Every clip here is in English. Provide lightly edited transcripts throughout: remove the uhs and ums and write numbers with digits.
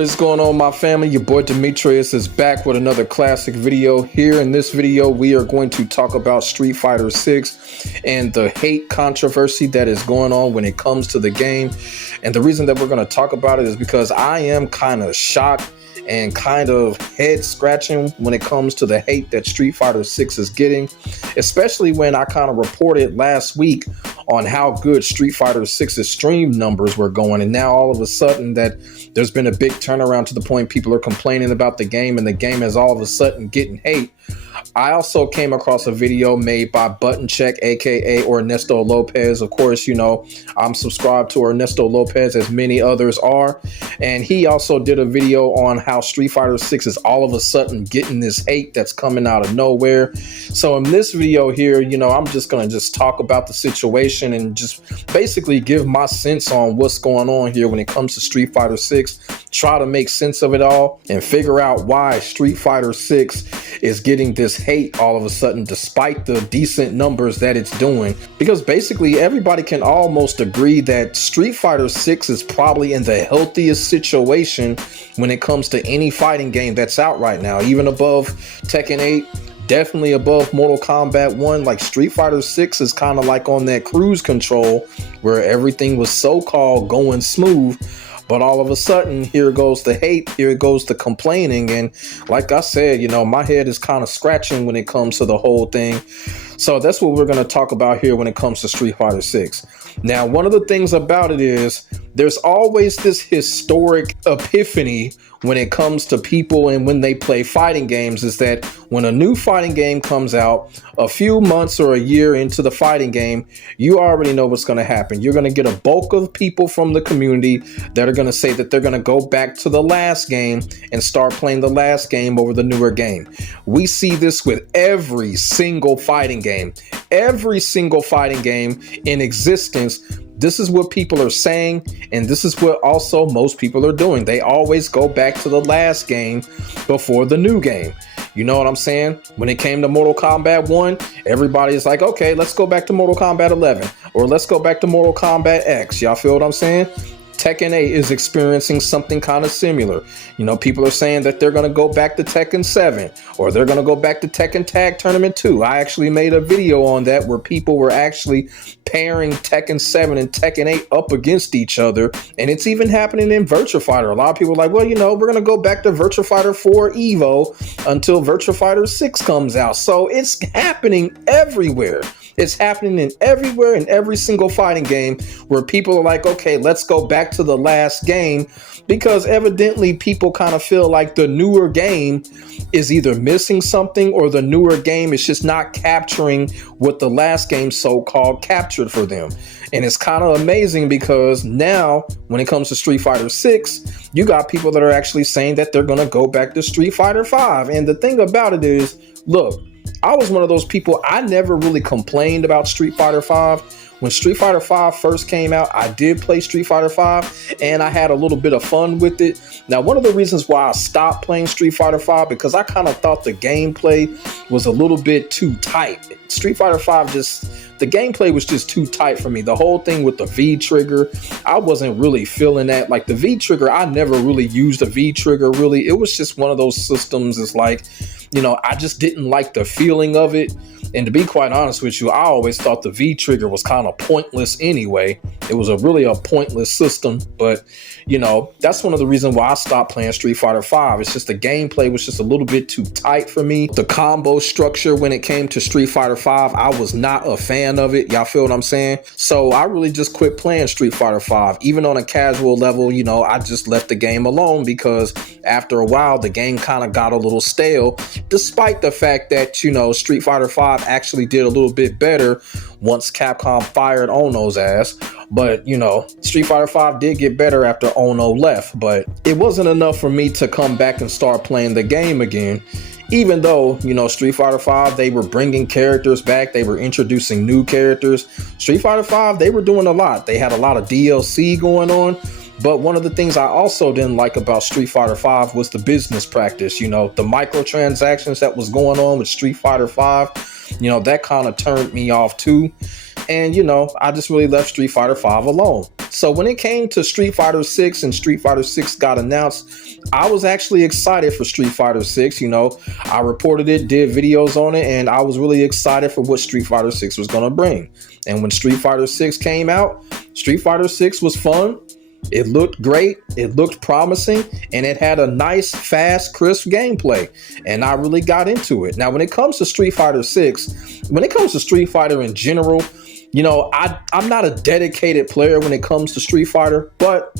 What is going on, my family? Your boy Demetrius is back with another classic video. Here in this video, we are going to talk about Street Fighter 6 and the hate controversy that is going on when it comes to the game. And the reason that we're going to talk about it is because I am kind of shocked and kind of head scratching when it comes to the hate that Street Fighter 6 is getting, especially when I kind of reported last week on how good Street Fighter 6's stream numbers were going. And now all of a sudden that there's been a big turnaround to the point people are complaining about the game and the game is all of a sudden getting hate. I also came across a video made by Button Check, aka Ernesto Lopez. Of course, you know, I'm subscribed to Ernesto Lopez as many others are. And he also did a video on how Street Fighter 6 is all of a sudden getting this hate that's coming out of nowhere. So in this video here, you know, I'm just going to talk about the situation and just basically give my sense on what's going on here when it comes to Street Fighter 6. Try to make sense of it all and figure out why Street Fighter 6 is getting this hate all of a sudden, despite the decent numbers that it's doing. Because basically everybody can almost agree that Street Fighter 6 is probably in the healthiest situation when it comes to any fighting game that's out right now, even above Tekken 8. Definitely above Mortal Kombat 1. Like Street Fighter 6 is kind of like on that cruise control where everything was so-called going smooth. But all of a sudden, here goes the hate, here goes the complaining. And like I said, you know, my head is kind of scratching when it comes to the whole thing. So that's what we're going to talk about here when it comes to Street Fighter 6. Now, one of the things about it is there's always this historic epiphany when it comes to people and when they play fighting games, is that when a new fighting game comes out a few months or a year into the fighting game, you already know what's going to happen. You're going to get a bulk of people from the community that are going to say that they're going to go back to the last game and start playing the last game over the newer game. We see this with every single fighting game. Every single fighting game in existence. This is what people are saying, and this is what also most people are doing. They always go back to the last game before the new game. You know what I'm saying? When it came to Mortal Kombat 1, everybody is like, okay, let's go back to Mortal Kombat 11, or let's go back to Mortal Kombat X. Y'all feel what I'm saying? Tekken 8 is experiencing something kind of similar. You know, people are saying that they're going to go back to Tekken 7, or they're going to go back to Tekken Tag Tournament 2. I actually made a video on that where people were actually pairing Tekken 7 and Tekken 8 up against each other. And it's even happening in Virtua Fighter. A lot of people are like, well, you know, we're going to go back to Virtua Fighter 4 Evo until Virtua Fighter 6 comes out. So it's happening everywhere. It's happening in everywhere, in every single fighting game, where people are like, okay, let's go back to the last game, because evidently people kind of feel like the newer game is either missing something, or the newer game is just not capturing what the last game so-called captured for them. And it's kind of amazing because now when it comes to Street Fighter 6, you got people that are actually saying that they're going to go back to Street Fighter 5. And the thing about it is, look, I was one of those people, I never really complained about Street Fighter 5. When Street Fighter 5 first came out, I did play Street Fighter 5 and I had a little bit of fun with it. Now, one of the reasons why I stopped playing Street Fighter 5, because I kind of thought the gameplay was a little bit too tight. Street Fighter 5 the gameplay was just too tight for me. The whole thing with the V trigger, I wasn't really feeling that. Like the V trigger, I never really used the V trigger really. It was just one of those systems. It's like, you know, I just didn't like the feeling of it. And to be quite honest with you, I always thought the V trigger was kind of pointless anyway. It was really a pointless system. But, you know, that's one of the reasons why I stopped playing Street Fighter 5. It's just the gameplay was just a little bit too tight for me. The combo structure when it came to Street Fighter 5, I was not a fan of it. Y'all feel what I'm saying? So I really just quit playing Street Fighter 5. Even on a casual level, you know, I just left the game alone because after a while, the game kind of got a little stale, despite the fact that, you know, Street Fighter 5 actually did a little bit better once Capcom fired Ono's ass. But, you know, Street Fighter 5 did get better after Ono left, but it wasn't enough for me to come back and start playing the game again. Even though, you know, Street Fighter 5, they were bringing characters back, they were introducing new characters. Street Fighter 5, they were doing a lot. They had a lot of DLC going on. But one of the things I also didn't like about Street Fighter 5 was the business practice. You know, the microtransactions that was going on with Street Fighter 5, you know, that kind of turned me off too. And, you know, I just really left Street Fighter 5 alone. So when it came to Street Fighter 6 and Street Fighter 6 got announced, I was actually excited for Street Fighter 6. You know, I reported it, did videos on it, and I was really excited for what Street Fighter 6 was going to bring. And when Street Fighter 6 came out, Street Fighter 6 was fun. It looked great, it looked promising, and it had a nice, fast, crisp gameplay. And I really got into it. Now, when it comes to Street Fighter 6, when it comes to Street Fighter in general, you know, I'm not a dedicated player when it comes to Street Fighter, but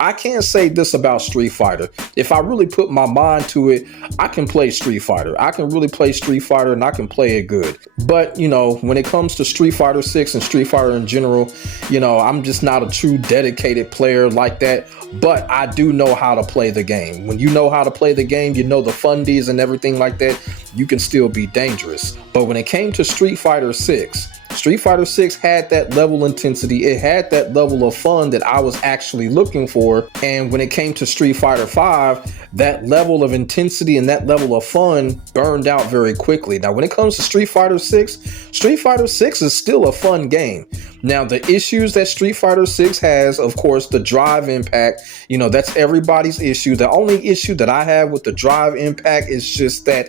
I can't say this about Street Fighter. If I really put my mind to it, I can play Street Fighter. I can really play Street Fighter and I can play it good. But, you know, when it comes to Street Fighter 6 and Street Fighter in general, you know, I'm just not a true dedicated player like that. But I do know how to play the game. When you know how to play the game, you know the fundies and everything like that, you can still be dangerous. But when it came to Street Fighter 6, Street Fighter 6 had that level of intensity. It had that level of fun that I was actually looking for. And when it came to Street Fighter 5, that level of intensity and that level of fun burned out very quickly. Now, when it comes to Street Fighter 6, Street Fighter 6 is still a fun game. Now, the issues that Street Fighter 6 has, of course, the drive impact, you know, that's everybody's issue. The only issue that I have with the drive impact is just that,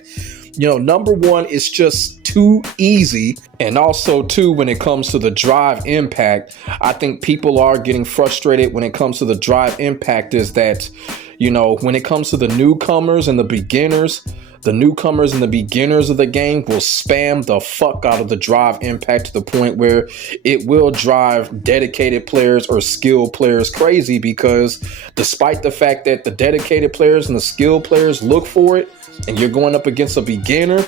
you know, number one, it's just too easy. And also, too, when it comes to the drive impact, I think people are getting frustrated when it comes to the drive impact is that, you know, when it comes to the newcomers and the beginners of the game will spam the fuck out of the drive impact to the point where it will drive dedicated players or skilled players crazy, because despite the fact that the dedicated players and the skilled players look for it, and you're going up against a beginner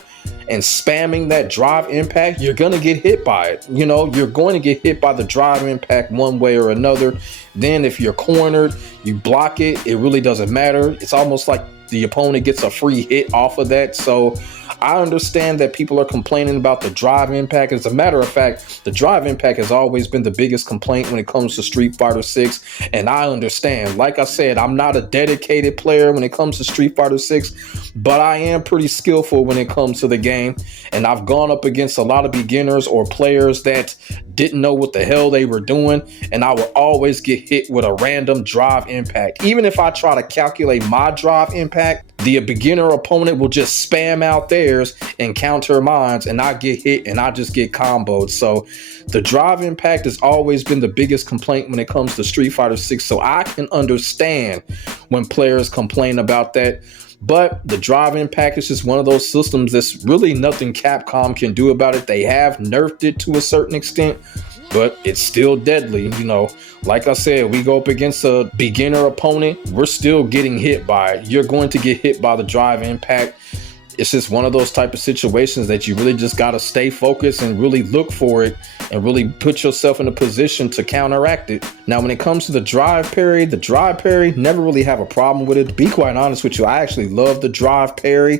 and spamming that drive impact, you're going to get hit by it. You know, you're going to get hit by the drive impact one way or another. Then if you're cornered, you block it. It really doesn't matter. It's almost like the opponent gets a free hit off of that. So I understand that people are complaining about the drive impact. As a matter of fact, the drive impact has always been the biggest complaint when it comes to Street Fighter 6. And I understand. Like I said, I'm not a dedicated player when it comes to Street Fighter 6, but I am pretty skillful when it comes to the game. And I've gone up against a lot of beginners or players that didn't know what the hell they were doing. And I will always get hit with a random drive impact. Even if I try to calculate my drive impact, the beginner opponent will just spam out theirs and counter mine, and I get hit and I just get comboed. So the drive impact has always been the biggest complaint when it comes to Street Fighter 6. So I can understand when players complain about that. But the drive impact is just one of those systems that's really nothing Capcom can do about it. They have nerfed it to a certain extent, but it's still deadly. You know, like I said, we go up against a beginner opponent, we're still getting hit by it. You're going to get hit by the drive impact. It's just one of those type of situations that you really just got to stay focused and really look for it and really put yourself in a position to counteract it. Now, when it comes to the drive parry, never really have a problem with it. To be quite honest with you, I actually love the drive parry.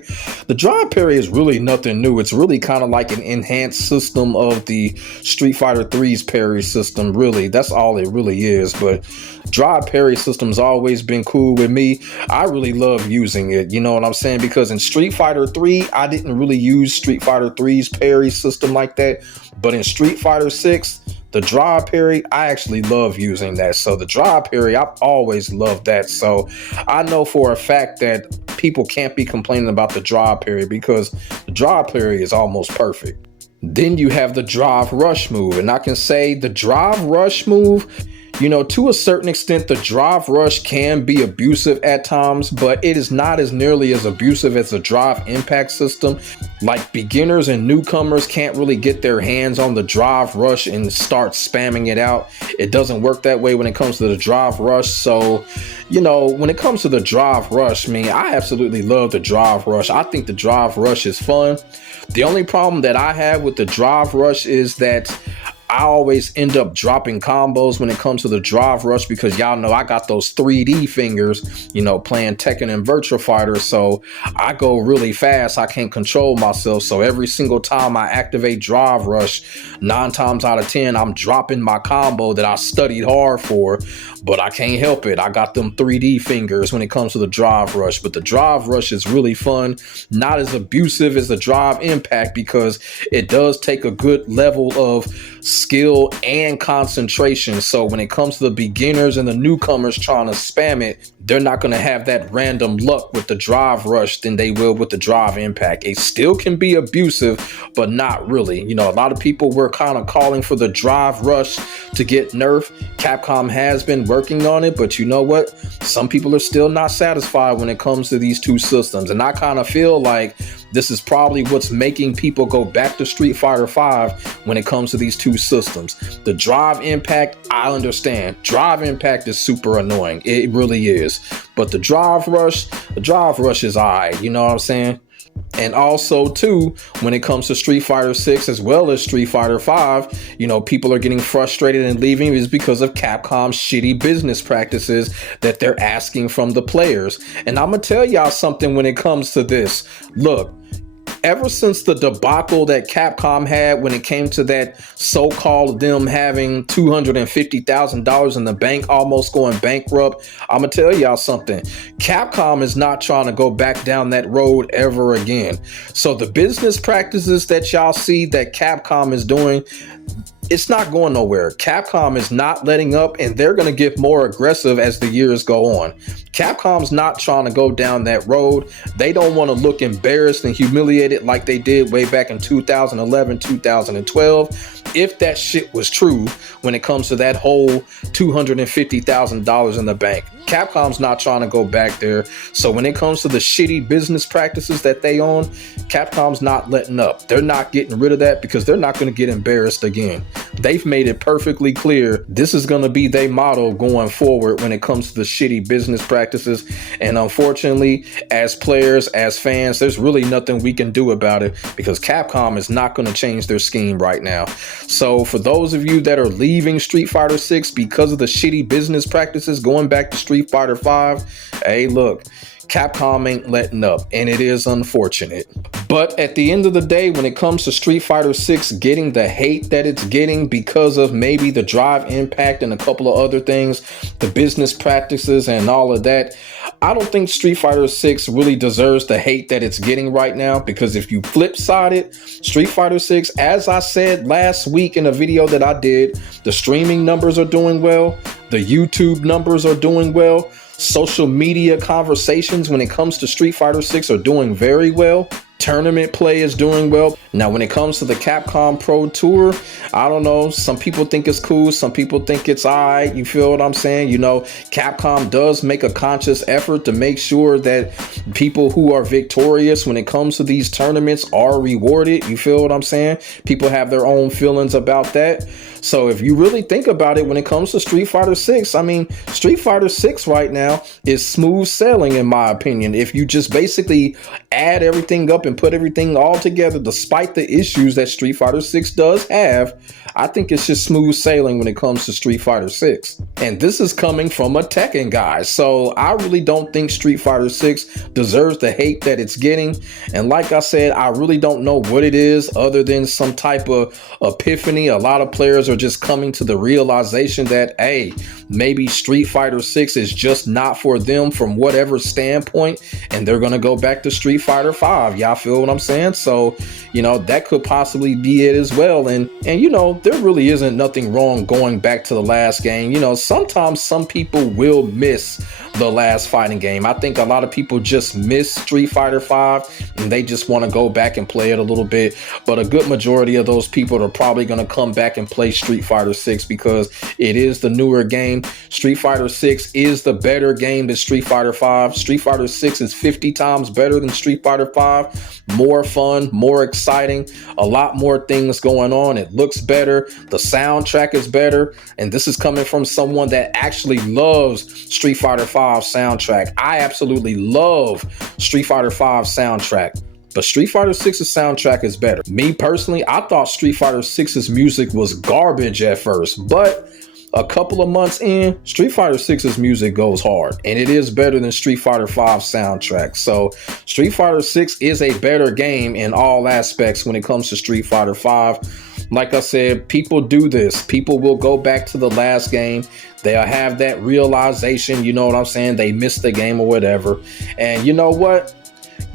The drive parry is really nothing new. It's really kind of like an enhanced system of the Street Fighter 3's parry system, really. That's all it really is. But drive parry system's always been cool with me. I really love using it, you know what I'm saying? Because in Street Fighter 3, I didn't really use Street Fighter 3's parry system like that. But in Street Fighter 6, the drive parry, I actually love using that. So the drive parry, I've always loved that. So I know for a fact that people can't be complaining about the drive parry because the drive parry is almost perfect. Then you have the drive rush move. And I can say the drive rush move, you know, to a certain extent, the drive rush can be abusive at times, but it is not as nearly as abusive as the drive impact system. Like beginners and newcomers can't really get their hands on the drive rush and start spamming it out. It doesn't work that way when it comes to the drive rush. So, you know, when it comes to the drive rush, I absolutely love the drive rush. I think the drive rush is fun. The only problem that I have with the drive rush is that I always end up dropping combos when it comes to the drive rush because y'all know I got those 3D fingers, you know, playing Tekken and Virtua Fighter. So I go really fast. I can't control myself. So every single time I activate drive rush, 9 times out of 10, I'm dropping my combo that I studied hard for, but I can't help it. I got them 3D fingers when it comes to the drive rush, but the drive rush is really fun. Not as abusive as the drive impact because it does take a good level of skill and concentration. So when it comes to the beginners and the newcomers trying to spam it, they're not going to have that random luck with the drive rush than they will with the drive impact. It still can be abusive, but not really. You know, a lot of people were kind of calling for the drive rush to get nerfed. Capcom has been working on it, but you know what? Some people are still not satisfied when it comes to these two systems. And I kind of feel like this is probably what's making people go back to Street Fighter V when it comes to these two systems. The drive impact, I understand. Drive impact is super annoying. It really is. But the drive rush is all right. You know what I'm saying? And also too, when it comes to Street Fighter 6 as well as Street Fighter 5, you know, people are getting frustrated and leaving is because of Capcom's shitty business practices that they're asking from the players. And I'm gonna tell y'all something when it comes to this. Look, ever since the debacle that Capcom had when it came to that so-called them having $250,000 in the bank, almost going bankrupt, I'm gonna tell y'all something. Capcom is not trying to go back down that road ever again. So the business practices that y'all see that Capcom is doing, it's not going nowhere. Capcom is not letting up, and they're going to get more aggressive as the years go on. Capcom's not trying to go down that road. They don't want to look embarrassed and humiliated like they did way back in 2011, 2012. If that shit was true when it comes to that whole $250,000 in the bank. Capcom's not trying to go back there. So when it comes to the shitty business practices that they own, Capcom's not letting up. They're not getting rid of that because they're not going to get embarrassed again. They've made it perfectly clear this is going to be their motto going forward when it comes to the shitty business practices. And unfortunately, as players, as fans, there's really nothing we can do about it because Capcom is not going to change their scheme right now. So for those of you that are leaving Street Fighter 6 because of the shitty business practices, going back to Street Fighter 5, hey, look, Capcom ain't letting up, and it is unfortunate. But at the end of the day, when it comes to Street Fighter 6 getting the hate that it's getting because of maybe the drive impact and a couple of other things, the business practices and all of that, I don't think Street Fighter 6 really deserves the hate that it's getting right now, because if you flip side it, Street Fighter 6, as I said last week in a video that I did, the streaming numbers are doing well, the YouTube numbers are doing well, social media conversations when it comes to Street Fighter 6 are doing very well. Tournament play is doing well. Now, when it comes to the Capcom Pro Tour, I don't know. Some people think it's cool. Some people think it's all right. You feel what I'm saying? You know, Capcom does make a conscious effort to make sure that people who are victorious when it comes to these tournaments are rewarded. You feel what I'm saying? People have their own feelings about that. So if you really think about it, when it comes to Street Fighter 6, I mean, Street Fighter 6 right now is smooth sailing, in my opinion. If you just basically add everything up and put everything all together, despite the issues that Street Fighter 6 does have, I think it's just smooth sailing when it comes to Street Fighter 6. And this is coming from a Tekken guy. So I really don't think Street Fighter 6 deserves the hate that it's getting. And like I said, I really don't know what it is other than some type of epiphany. A lot of players are just coming to the realization that, hey, maybe Street Fighter 6 is just not for them from whatever standpoint, and they're going to go back to Street Fighter 5. Y'all feel what I'm saying? So, you know, that could possibly be it as well. And you know, there really isn't nothing wrong going back to the last game. You know, sometimes some people will miss the last fighting game. I think a lot of people just miss Street Fighter 5 and they just want to go back and play it a little bit. But a good majority of those people are probably going to come back and play Street Fighter 6 because it is the newer game. Street Fighter 6 is the better game than Street Fighter 5. Street Fighter 6 is 50 times better than Street Fighter 5. More fun, more exciting, a lot more things going on. It looks better. The soundtrack is better. And this is coming from someone that actually loves Street Fighter 5 soundtrack. I absolutely love Street Fighter 5 soundtrack. But Street Fighter 6's soundtrack is better. Me personally, I thought Street Fighter 6's music was garbage at first, but a couple of months in, Street Fighter 6's music goes hard, and it is better than Street Fighter 5 soundtrack. So Street Fighter 6 is a better game in all aspects when it comes to Street Fighter 5. Like I said, people do this. People will go back to the last game. They'll have that realization, you know what I'm saying? They missed the game or whatever. And you know what?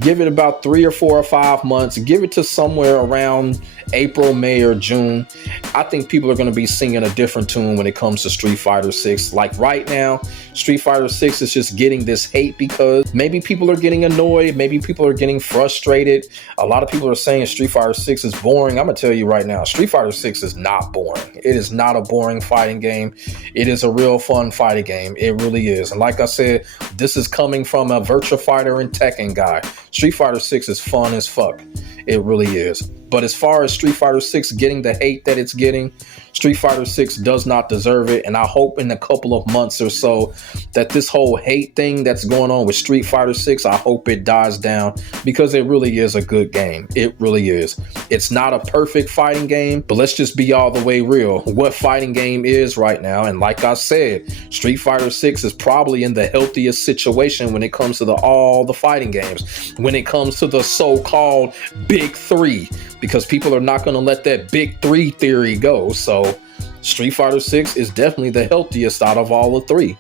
Give it about 3 or 4 or 5 months. Give it to somewhere around April, May, or June, I think people are going to be singing a different tune when it comes to Street Fighter 6. Like right now, Street Fighter 6 is just getting this hate because maybe people are getting annoyed, maybe people are getting frustrated. A lot of people are saying Street Fighter 6 is boring. I'm going to tell you right now, Street Fighter 6 is not boring. It is not a boring fighting game. It is a real fun fighting game. It really is. And like I said, this is coming from a Virtua Fighter and Tekken guy. Street Fighter 6 is fun as fuck. It really is. But as far as Street Fighter 6 getting the hate that it's getting, Street Fighter 6 does not deserve it. And I hope in a couple of months or so that this whole hate thing that's going on with Street Fighter 6, I hope it dies down, because it really is a good game. It really is. It's not a perfect fighting game, but let's just be all the way real. What fighting game is right now? And like I said, Street Fighter 6 is probably in the healthiest situation when it comes to all the fighting games, when it comes to the so-called big three, because people are not going to let that big three theory go. So Street Fighter 6 is definitely the healthiest out of all the three.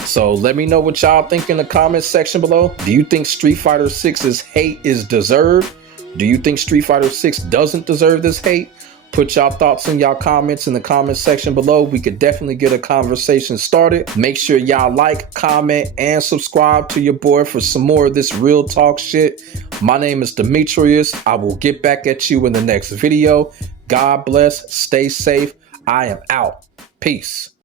So let me know what y'all think in the comments section below. Do you think Street Fighter 6's hate is deserved? Do you think Street Fighter 6 doesn't deserve this hate? Put y'all thoughts in y'all comments in the comment section below. We could definitely get a conversation started. Make sure y'all like, comment, and subscribe to your boy for some more of this real talk shit. My name is Demetrius. I will get back at you in the next video. God bless. Stay safe. I am out. Peace.